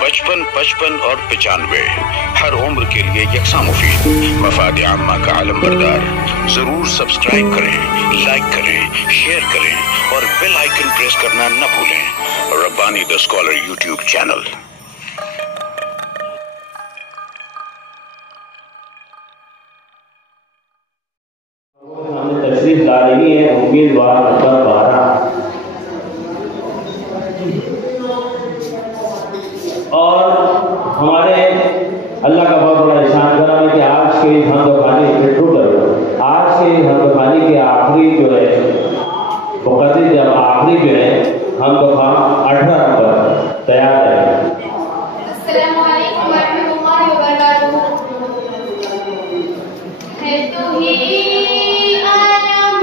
55, 55 और 95 हर उम्र के लिए यकसा मुफीद। मफाद आम्मा का आलम बरदार। जरूर सब्सक्राइब करें, लाइक करें, शेयर करें और बेल आइकन प्रेस करना न भूलें। Rabbani the scholar YouTube channel. तशरीफ ला रही है उम्मीदवार नंबर 12 और हमारे अल्लाह का बहुत बड़ा एहसान करा है कि आज के हमदफानी आज के हमदफानी के आखिरी जो है मुकद्दर जब आखिरी जो है हमदफा 18 नंबर तैयार है। अस्सलामु अलैकुम वरहमतुल्लाहि वबरकातुहू। है तो ही आलम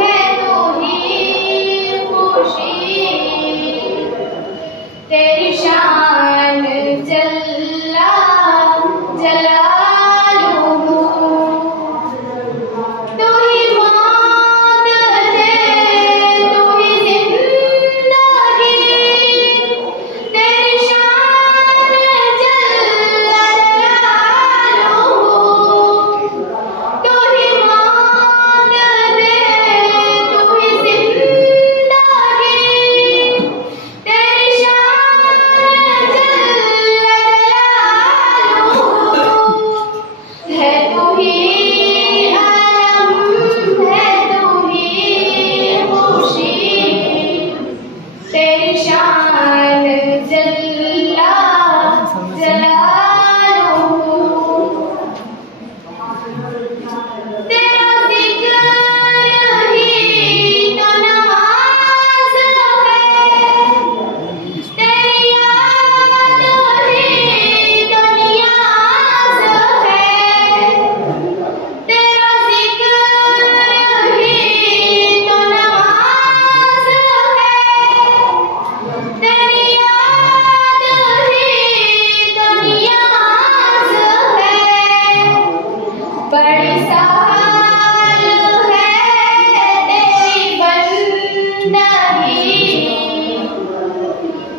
है तो ही खुशी, तेरी शान जल्ला जलालुहू। तू ही मौत है तू ही जिंदगी, तेरी शान जल्ला जलालुहू। तू ही मौत है तू ही जिंदगी, तेरी शान जल्ला जलालुहू। है तू ही आलम है तू ही खुशी, तेरी शान जल्ला जलालुहू। तेरा जिक्र ही तो नमाज है, तेरी याद ही तो नियाज़ है। तेरा जिक्र ही तो नमाज है, तेरी याद ही तो नियाज़ है। बड़ी साल है तेरी बंदगी,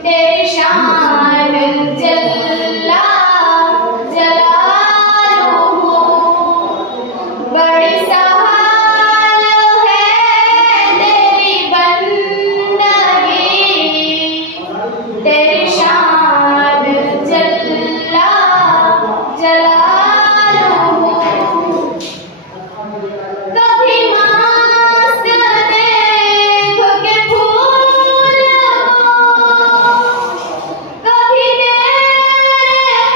तेरी शान जल्ला जलालुहू। बड़ी साल है तेरी बंदगी, तेरी शान जल्ला जलालुहू। कभी मस्त देख के फूल को, कभी तेरे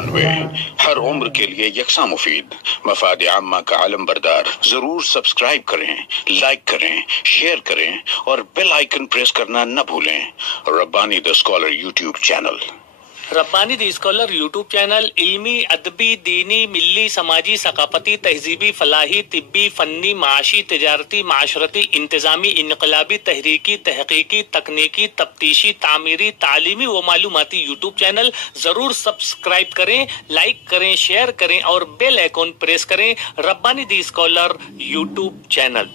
95। हर उम्र के लिए यकसा मुफीद, मफाद आम्मा का आलम बरदार। जरूर सब्सक्राइब करें, लाइक करें, शेयर करें और बेल आइकन प्रेस करना न भूलें। Rabbani the scholar YouTube channel. Rabbani the scholar YouTube channel इल्मी, अदबी, दीनी, मिल्ली, समाजी, सकाफती, तहजीबी, फलाही, तिब्बी, फन्नी, माशी, तिजारती, माशरती, इंतजामी, इनकलाबी, तहरीकी, तहकीकी, तकनीकी, तफ्तीशी, तामीरी, तालीमी व मालूमाती यूट्यूब चैनल। जरूर सब्सक्राइब करें, लाइक करें, शेयर करें और बेल आइकॉन प्रेस करें। Rabbani the scholar YouTube channel.